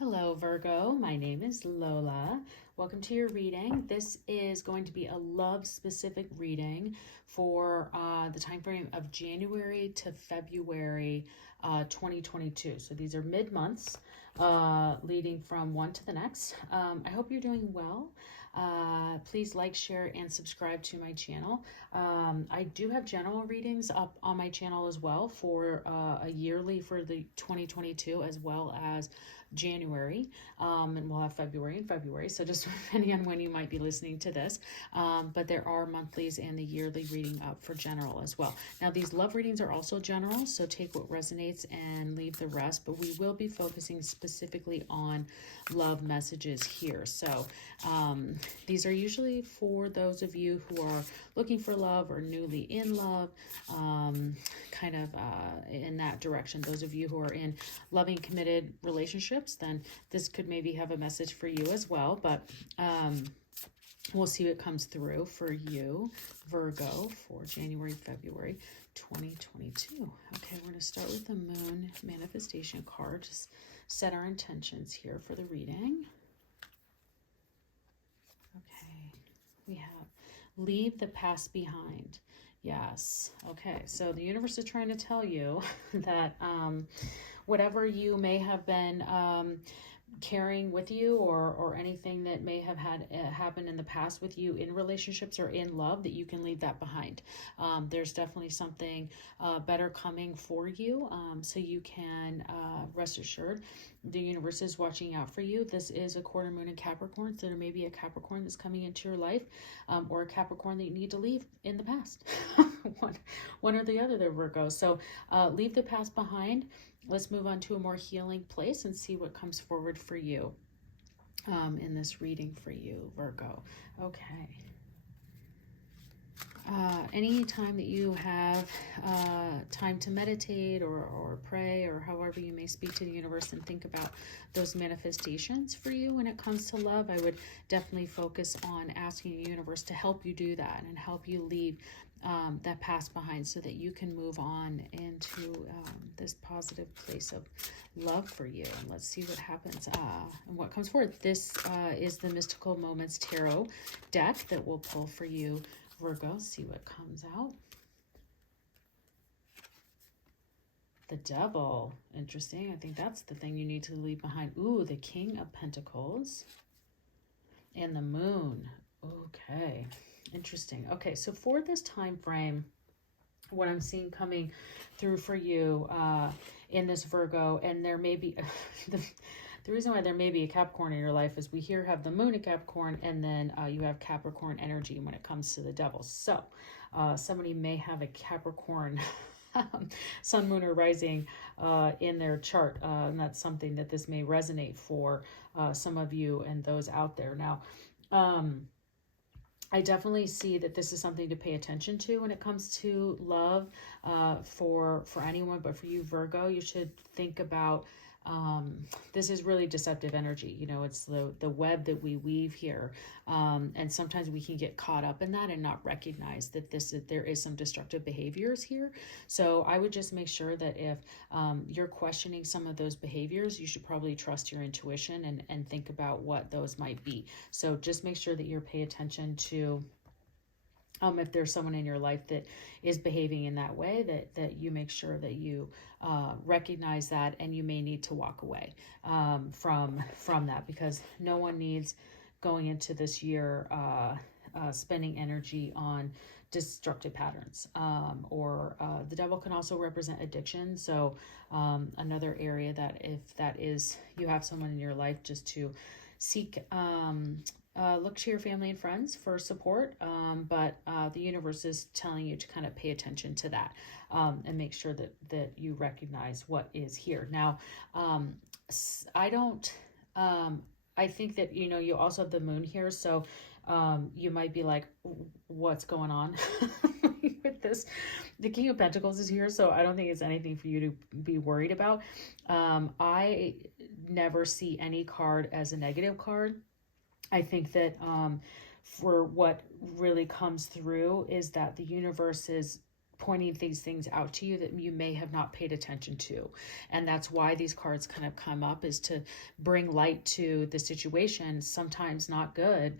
Hello, Virgo. My name is Lola. Welcome to your reading. This is going to be a love-specific reading for the time frame of January to February 2022. So these are mid-months leading from one to the next. I hope you're doing well. Please like, share, and subscribe to my channel. I do have general readings up on my channel as well for a yearly for the 2022 as well as January, and we'll have February and February, so just depending on when you might be listening to this, but there are monthlies and the yearly reading up for general as well. Now these love readings are also general, so take what resonates and leave the rest, but we will be focusing specifically on love messages here. So these are usually for those of you who are looking for love or newly in love, kind of in that direction. Those of you who are in loving, committed relationships, then this could maybe have a message for you as well, but we'll see what comes through for you, Virgo, for January, February 2022. Okay, we're going to start with the Moon manifestation card. Just set our intentions here for the reading. Okay, we have leave the past behind. Yes. Okay, so the universe is trying to tell you that whatever you may have been carrying with you, or anything that may have had happen in the past with you in relationships or in love, that you can leave that behind. There's definitely something better coming for you, so you can rest assured the universe is watching out for you. This is a quarter moon in Capricorn, so there may be a Capricorn that's coming into your life, or a Capricorn that you need to leave in the past. one or the other there, Virgo. So leave the past behind. Let's move on to a more healing place and see what comes forward for you in this reading for you, Virgo. Okay. Any time that you have time to meditate or pray, or however you may speak to the universe and think about those manifestations for you when it comes to love, I would definitely focus on asking the universe to help you do that and help you leave that past behind so that you can move on into this positive place of love for you. And let's see what happens and what comes forward. This is the Mystical Moments Tarot deck that we'll pull for you, Virgo. See what comes out. The Devil. Interesting. I think that's the thing you need to leave behind. Ooh, the King of Pentacles and the Moon. Okay. Interesting. Okay, so for this time frame, what I'm seeing coming through for you in this Virgo, and there may be the reason why there may be a Capricorn in your life is we here have the Moon in Capricorn, and then you have Capricorn energy when it comes to the Devil. So somebody may have a Capricorn Sun, Moon, or Rising in their chart, and that's something that this may resonate for some of you and those out there. Now, I definitely see that this is something to pay attention to when it comes to love for anyone, but for you, Virgo, you should think about this is really deceptive energy. You know, it's the web that we weave here, and sometimes we can get caught up in that and not recognize that there is some destructive behaviors here. So I would just make sure that if you're questioning some of those behaviors, you should probably trust your intuition and think about what those might be. So just make sure that you're paying attention to if there's someone in your life that is behaving in that way, that you make sure that you recognize that, and you may need to walk away from that, because no one needs going into this year spending energy on destructive patterns, or the Devil can also represent addiction. So another area that if that is, you have someone in your life, just to seek look to your family and friends for support, but the universe is telling you to kind of pay attention to that, and make sure that you recognize what is here. Now, I think that, you know, you also have the Moon here, so you might be like, what's going on with this? The King of Pentacles is here, so I don't think it's anything for you to be worried about. I never see any card as a negative card. I think that for what really comes through is that the universe is pointing these things out to you that you may have not paid attention to. And that's why these cards kind of come up, is to bring light to the situation, sometimes not good,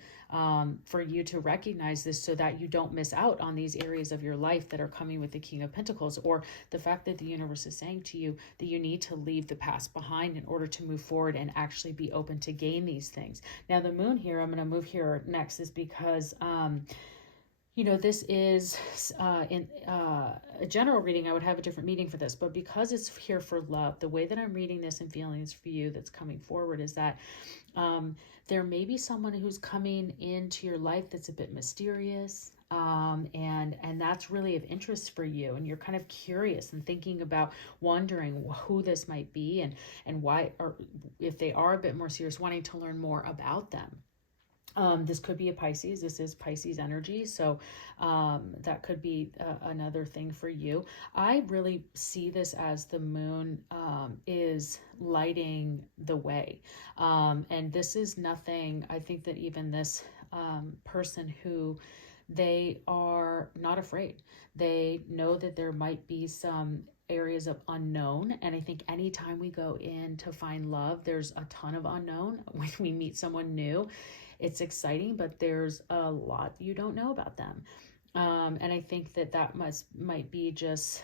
for you to recognize this so that you don't miss out on these areas of your life that are coming with the King of Pentacles, or the fact that the universe is saying to you that you need to leave the past behind in order to move forward and actually be open to gain these things. Now the moon here, I'm going to move here next, is because you know, this is in a general reading. I would have a different meaning for this, but because it's here for love, the way that I'm reading this and feeling this for you that's coming forward is that there may be someone who's coming into your life that's a bit mysterious, and that's really of interest for you, and you're kind of curious and thinking about, wondering who this might be, and why, or if they are a bit more serious, wanting to learn more about them. This could be a Pisces. This is Pisces energy. So that could be another thing for you. I really see this as the moon is lighting the way. And this is nothing, I think that even this person who, they are not afraid. They know that there might be some areas of unknown. And I think anytime we go in to find love, there's a ton of unknown. When we meet someone new, it's exciting, but there's a lot you don't know about them. And I think that might be just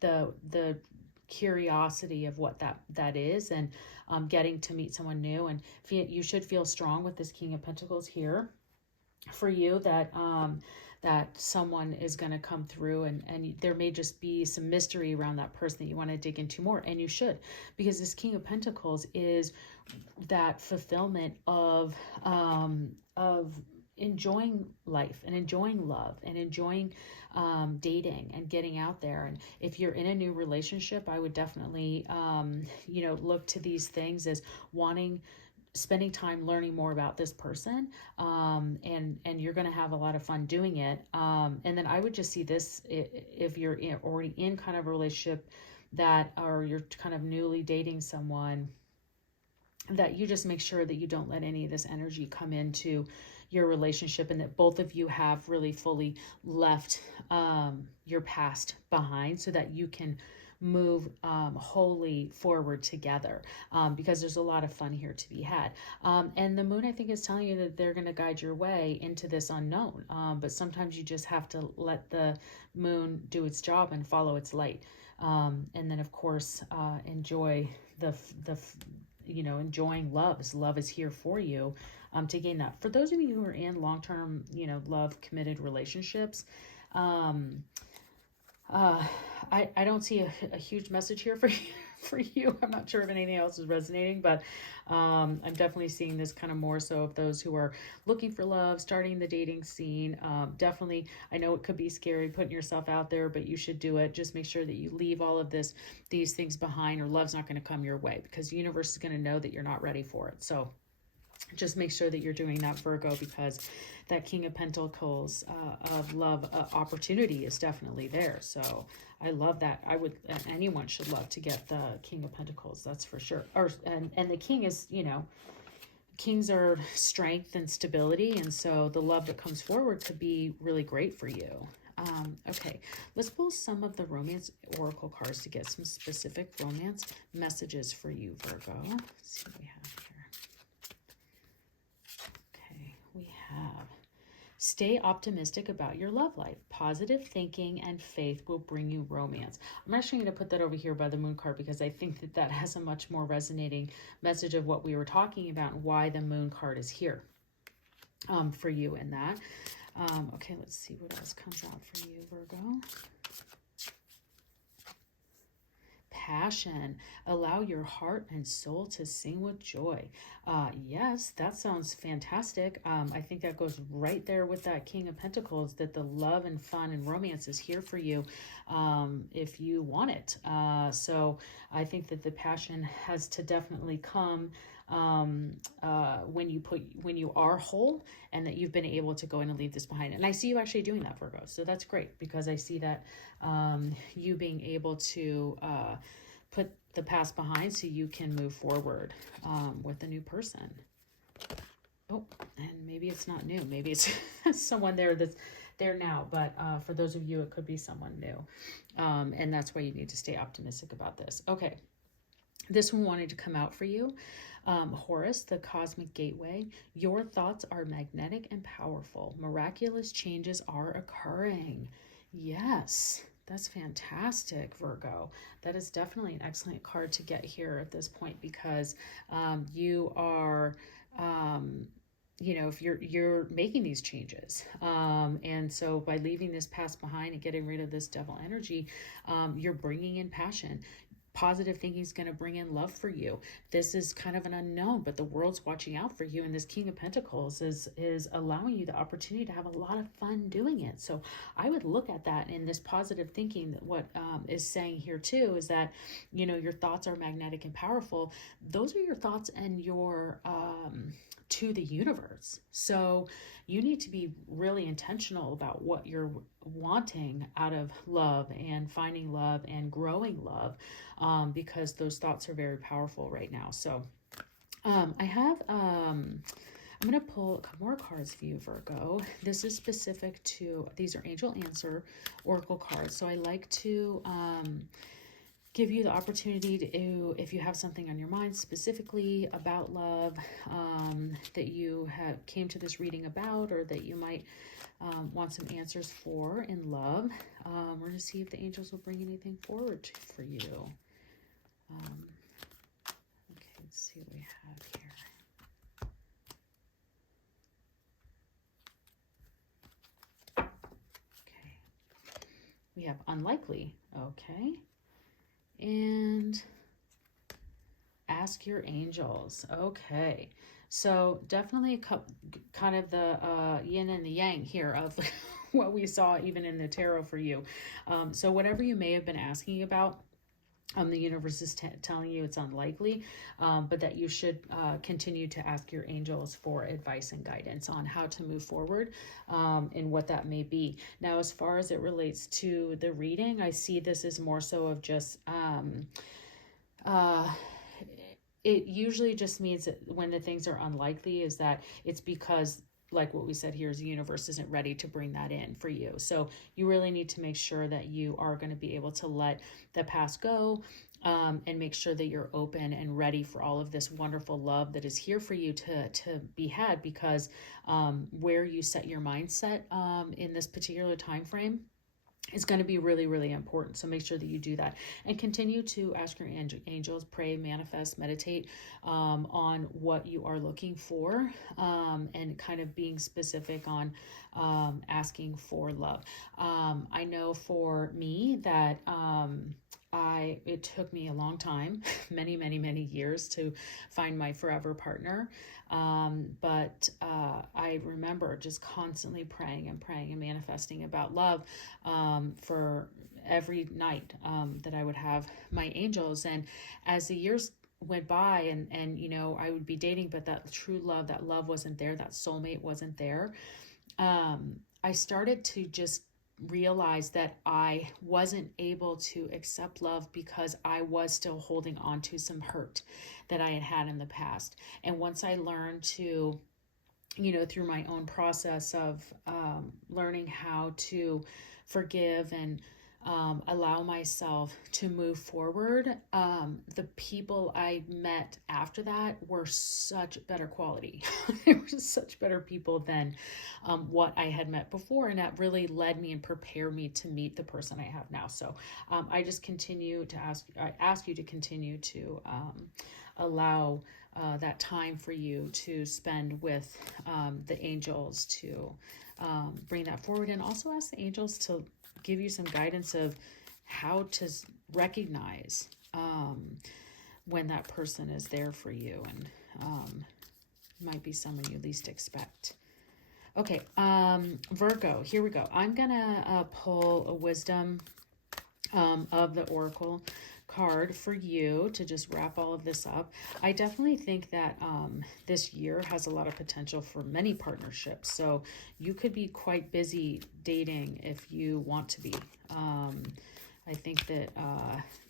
the curiosity of what that is, and getting to meet someone new. And you should feel strong with this King of Pentacles here for you, that that someone is going to come through, and there may just be some mystery around that person that you want to dig into more, and you should, because this King of Pentacles is that fulfillment of enjoying life and enjoying love and enjoying dating and getting out there. And if you're in a new relationship, I would definitely you know, look to these things as spending time learning more about this person, and you're going to have a lot of fun doing it. And then I would just see this, if you're already in kind of a relationship or you're kind of newly dating someone, that you just make sure that you don't let any of this energy come into your relationship, and that both of you have really fully left your past behind, so that you can move wholly forward together, because there's a lot of fun here to be had. And the moon, I think, is telling you that they're going to guide your way into this unknown, but sometimes you just have to let the moon do its job and follow its light, and then of course enjoy enjoying love is here for you, to gain that. For those of you who are in long-term, love committed relationships, I don't see a huge message here for you. I'm not sure if anything else is resonating, but I'm definitely seeing this kind of more so of those who are looking for love, starting the dating scene. Definitely, I know it could be scary putting yourself out there, but you should do it. Just make sure that you leave all of these things behind, or love's not going to come your way, because the universe is going to know that you're not ready for it. So just make sure that you're doing that, Virgo, because that King of Pentacles of love opportunity is definitely there. So I love that. Anyone should love to get the King of Pentacles, that's for sure. And the King is, Kings are strength and stability, and so the love that comes forward could be really great for you. Okay, let's pull some of the romance oracle cards to get some specific romance messages for you, Virgo. Let's see what we have here. We have, stay optimistic about your love life. Positive thinking and faith will bring you romance. I'm actually going to put that over here by the moon card, because I think that has a much more resonating message of what we were talking about and why the moon card is here for you in that. Okay, let's see what else comes out for you, Virgo. Passion. Allow your heart and soul to sing with joy. Yes, that sounds fantastic. I think that goes right there with that King of Pentacles, that the love and fun and romance is here for you if you want it. So I think that the passion has to definitely come when you are whole, and that you've been able to go in and leave this behind. And I see you actually doing that, Virgo. So that's great, because I see that you being able to put the past behind so you can move forward with a new person. Oh, and maybe it's not new. Maybe it's someone there there now, but for those of you, it could be someone new. And that's why you need to stay optimistic about this. Okay. This one wanted to come out for you. Horus, the cosmic gateway. Your thoughts are magnetic and powerful. Miraculous changes are occurring. Yes, that's fantastic, Virgo. That is definitely an excellent card to get here at this point, because you are... if you're making these changes, and so by leaving this past behind and getting rid of this devil energy, you're bringing in passion. Positive thinking is going to bring in love for you. This is kind of an unknown, but the world's watching out for you, and this King of Pentacles is allowing you the opportunity to have a lot of fun doing it. So I would look at that in this positive thinking. That what is saying here too is that your thoughts are magnetic and powerful. Those are your thoughts and your to the universe. So you need to be really intentional about what you're wanting out of love and finding love and growing love, because those thoughts are very powerful right now. So I'm going to pull a couple more cards for you, Virgo. This is specific to, these are angel answer oracle cards. So I like to give you the opportunity to, if you have something on your mind specifically about love, that you came to this reading about, or that you might want some answers for in love. We're going to see if the angels will bring anything forward for you. Okay, let's see what we have here. Okay, we have unlikely. Okay. And ask your angels. Okay, so definitely kind of the yin and the yang here of what we saw even in the tarot for you. So whatever you may have been asking about, the universe is telling you it's unlikely, but that you should continue to ask your angels for advice and guidance on how to move forward, and what that may be. Now, as far as it relates to the reading, I see this as more so of just, it usually just means that when the things are unlikely is that it's because, like what we said here, is the universe isn't ready to bring that in for you. So you really need to make sure that you are going to be able to let the past go, and make sure that you're open and ready for all of this wonderful love that is here for you to be had, because where you set your mindset in this particular time frame is going to be really, really important. So make sure that you do that, and continue to ask your angels, pray, manifest, meditate on what you are looking for, and kind of being specific on asking for love. I know for me that it took me a long time, many, many, many years to find my forever partner. But I remember just constantly praying and manifesting about love for every night that I would have my angels. And as the years went by, and I would be dating, but that true love, that love wasn't there, that soulmate wasn't there. I started to just realize that I wasn't able to accept love because I was still holding on to some hurt that I had had in the past. And once I learned to, through my own process of learning how to forgive and allow myself to move forward, the people I met after that were such better quality. They were such better people than what I had met before, and that really led me and prepared me to meet the person I have now. So I just continue to ask you to continue to allow that time for you to spend with the angels to bring that forward, and also ask the angels to give you some guidance of how to recognize when that person is there for you, and might be someone you least expect. Okay, Virgo, here we go. I'm gonna pull a wisdom of the oracle card for you to just wrap all of this up. I definitely think that this year has a lot of potential for many partnerships. So you could be quite busy dating if you want to be. I think that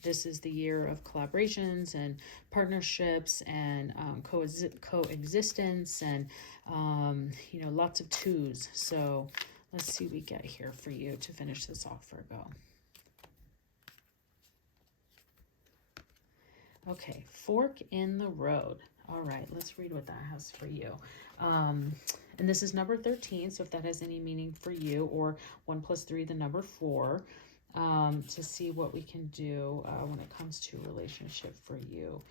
this is the year of collaborations and partnerships and coexistence and, lots of twos. So Let's see what we get here for you to finish this off, Virgo. Okay, fork in the road. All right, let's read what that has for you. And this is number 13, so if that has any meaning for you, or 1 plus 3, the number 4, to see what we can do when it comes to relationship for you.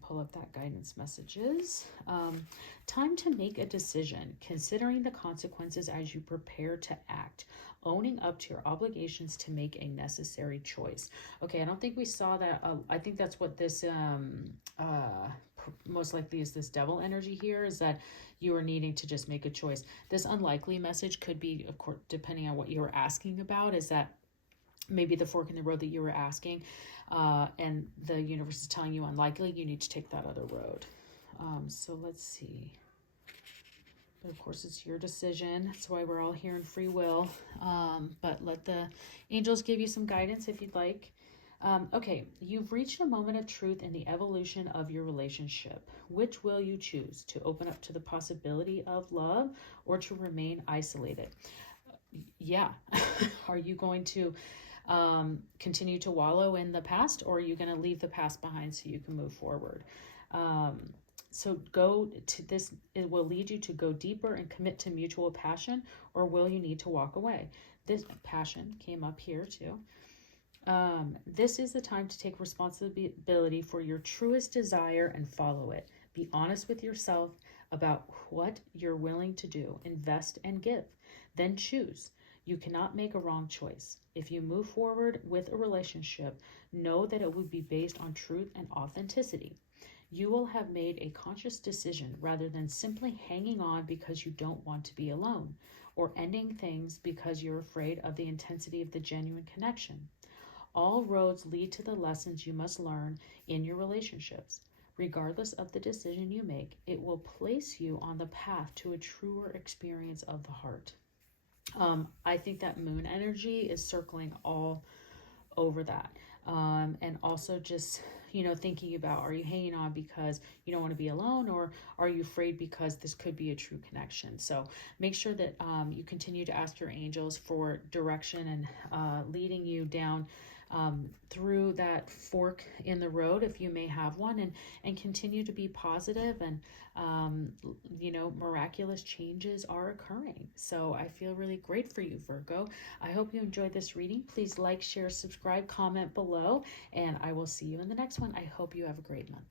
Pull up that guidance messages. Time to make a decision, considering the consequences as you prepare to act, owning up to your obligations to make a necessary choice. Okay, I don't think we saw that. I think that's what this most likely is, this devil energy here, is that you are needing to just make a choice. This unlikely message could be, of course, depending on what you were asking about, is that maybe the fork in the road that you were asking, and the universe is telling you unlikely, you need to take that other road. So let's see. But of course, it's your decision. That's why we're all here in free will. But let the angels give you some guidance if you'd like. Okay, you've reached a moment of truth in the evolution of your relationship. Which will you choose? To open up to the possibility of love or to remain isolated? Yeah. Are you going to continue to wallow in the past, or are you going to leave the past behind so you can move forward? So go to this, it will lead you to go deeper and commit to mutual passion, or will you need to walk away? This passion came up here too. This is the time to take responsibility for your truest desire and follow it. Be honest with yourself about what you're willing to do, invest and give, then choose. You cannot make a wrong choice. If you move forward with a relationship, know that it will be based on truth and authenticity. You will have made a conscious decision rather than simply hanging on because you don't want to be alone, or ending things because you're afraid of the intensity of the genuine connection. All roads lead to the lessons you must learn in your relationships. Regardless of the decision you make, it will place you on the path to a truer experience of the heart. I think that moon energy is circling all over that. And also just, thinking about, are you hanging on because you don't want to be alone, or are you afraid because this could be a true connection? So make sure that you continue to ask your angels for direction and leading you down through that fork in the road, if you may have one, and continue to be positive, and miraculous changes are occurring. So I feel really great for you, Virgo. I hope you enjoyed this reading. Please like, share, subscribe, comment below, and I will see you in the next one. I hope you have a great month.